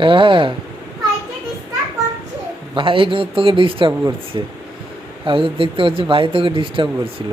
হ্যাঁ, ভাই তোকে ডিস্টার্ব করছে। আমি তো দেখতে পাচ্ছি ভাই তোকে ডিস্টার্ব করছিল।